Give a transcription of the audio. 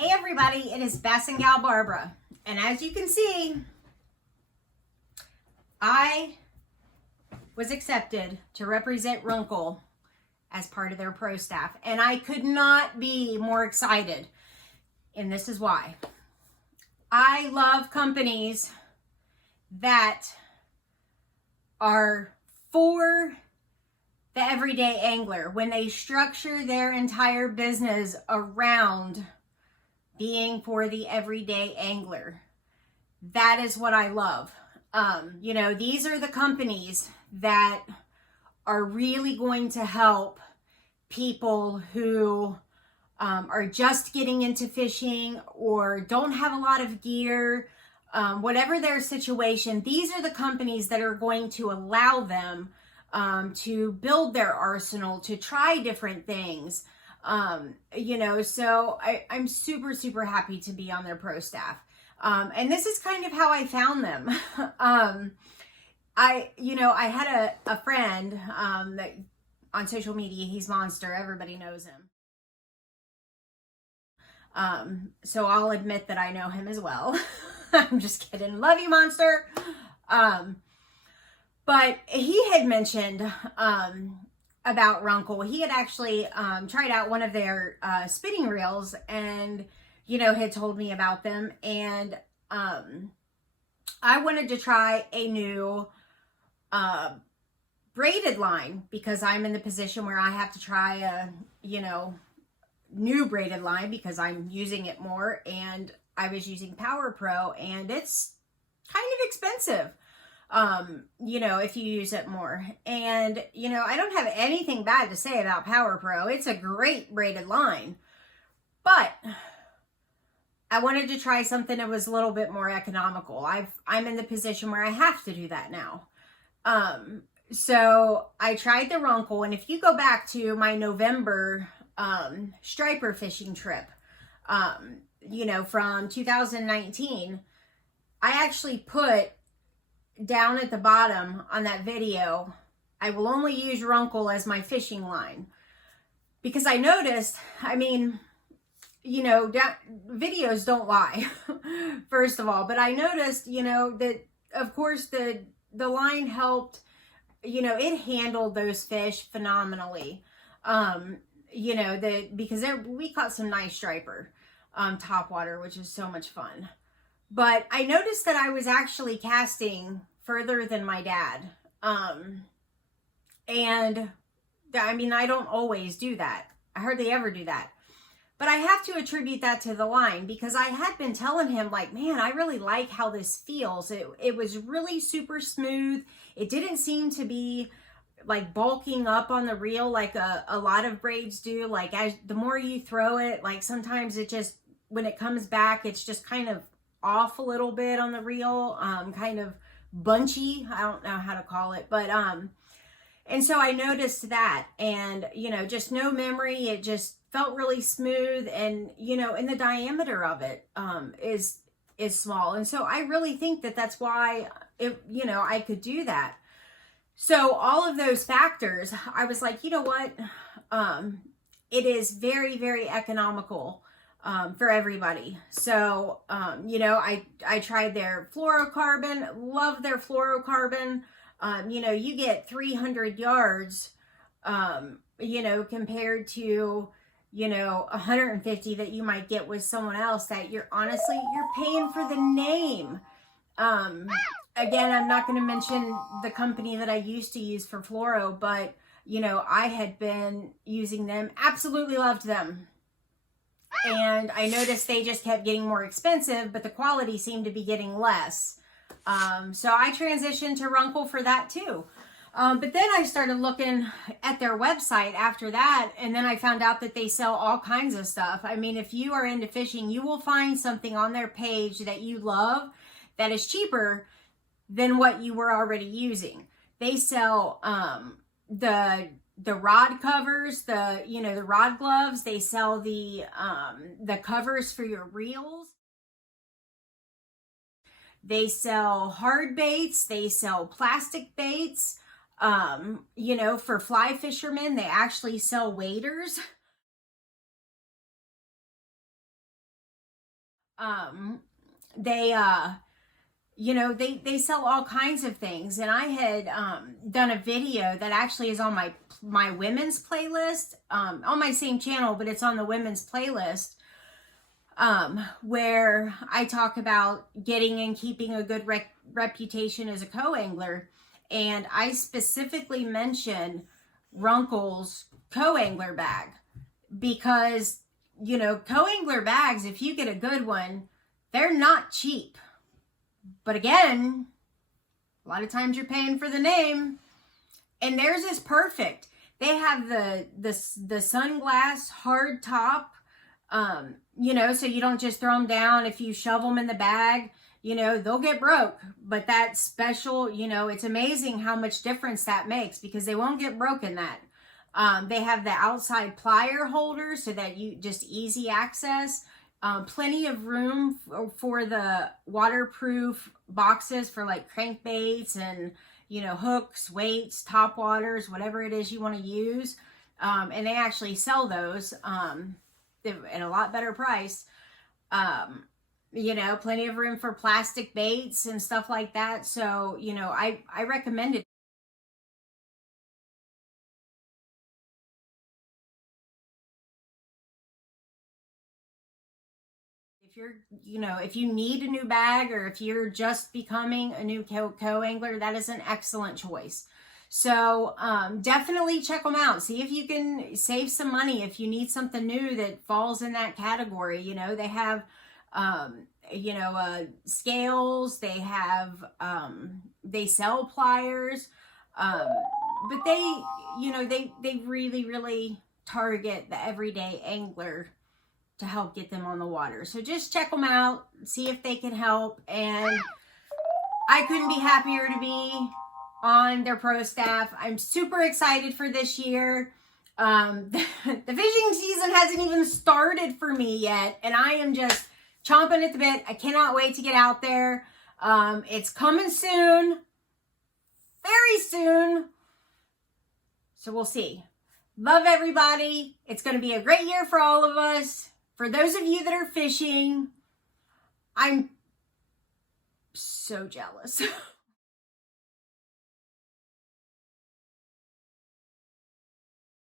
Hey everybody, it is BassingGal Barbara, and as you can see, I was accepted to represent Runkle as part of their pro staff, and I could not be more excited, and this is why. I love companies that are for the everyday angler when they structure their entire business around being for the everyday angler. That is what I love. These are the companies that are really going to help people who are just getting into fishing or don't have a lot of gear, whatever their situation. These are the companies that are going to allow them to build their arsenal, to try different things. So I'm super, super happy to be on their pro staff. And this is kind of how I found them. I had a friend, that on social media, he's Monster. Everybody knows him. So I'll admit that I know him as well. I'm just kidding. Love you, Monster. But he had mentioned, about Runkle. He had actually tried out one of their spinning reels and, had told me about them. And I wanted to try a new braided line because I'm in the position where I have to try a, new braided line because I'm using it more. And I was using Power Pro and it's kind of expensive. If you use it more. And, I don't have anything bad to say about Power Pro. It's a great braided line. But I wanted to try something that was a little bit more economical. I'm in the position where I have to do that now. So I tried the Runkle, and if you go back to my November striper fishing trip, from 2019, I actually put down at the bottom on that video, I will only use Runkle as my fishing line. Because I noticed, videos don't lie, first of all. But I noticed, that, of course, the line helped, it handled those fish phenomenally. Because we caught some nice striper topwater, which is so much fun. But I noticed that I was actually casting further than my dad. And I don't always do that. I hardly ever do that. But I have to attribute that to the line because I had been telling him, like, man, I really like how this feels. It was really super smooth. It didn't seem to be like bulking up on the reel like a lot of braids do. Like, the more you throw it, like sometimes it just, when it comes back, it's just kind of off a little bit on the reel, kind of bunchy. I don't know how to call it, but and so I noticed that, and just no memory. It just felt really smooth, and and the diameter of it is small, and so I really think that that's why I could do that. So all of those factors, I was like, you know what, it is very, very economical for everybody. So, I tried their fluorocarbon, love their fluorocarbon. You get 300 yards, compared to, 150 that you might get with someone else that you're paying for the name. Again, I'm not going to mention the company that I used to use for fluoro, but, I had been using them, absolutely loved them. And I noticed they just kept getting more expensive, but the quality seemed to be getting less. So I transitioned to Runkle for that too. But then I started looking at their website after that, and then I found out that they sell all kinds of stuff. If you are into fishing, you will find something on their page that you love that is cheaper than what you were already using. They sell the rod covers, the rod gloves. They sell the covers for your reels. They sell hard baits. They sell plastic baits. For fly fishermen, they actually sell waders. They, you know, they sell all kinds of things. And I had done a video that actually is on my women's playlist, on my same channel, but it's on the women's playlist, where I talk about getting and keeping a good reputation as a co-angler. And I specifically mention Runkle's co-angler bag because, you know, co-angler bags, if you get a good one, they're not cheap. But again, a lot of times you're paying for the name, and theirs is perfect. They have the sunglass hard top, you know, so you don't just throw them down. If you shove them in the bag, you know, they'll get broke. But that special, you know, it's amazing how much difference that makes because they won't get broken that. They have the outside plier holder so that you just easy access. Plenty of room for the waterproof boxes for like crankbaits and, you know, hooks, weights, top waters, whatever it is you want to use. And they actually sell those at a lot better price. You know, plenty of room for plastic baits and stuff like that. So, you know, I recommend it. If you're, you know, if you need a new bag or if you're just becoming a new co-angler, that is an excellent choice. So definitely check them out. See if you can save some money if you need something new that falls in that category. You know, they have, you know, scales. They have, they sell pliers. But they, you know, they really, really target the everyday angler to help get them on the water. So just check them out, see if they can help. And I couldn't be happier to be on their pro staff. I'm super excited for this year. The fishing season hasn't even started for me yet, and I am just chomping at the bit. I cannot wait to get out there. It's coming soon, very soon. So we'll see. Love everybody. It's going to be a great year for all of us. For those of you that are fishing, I'm so jealous.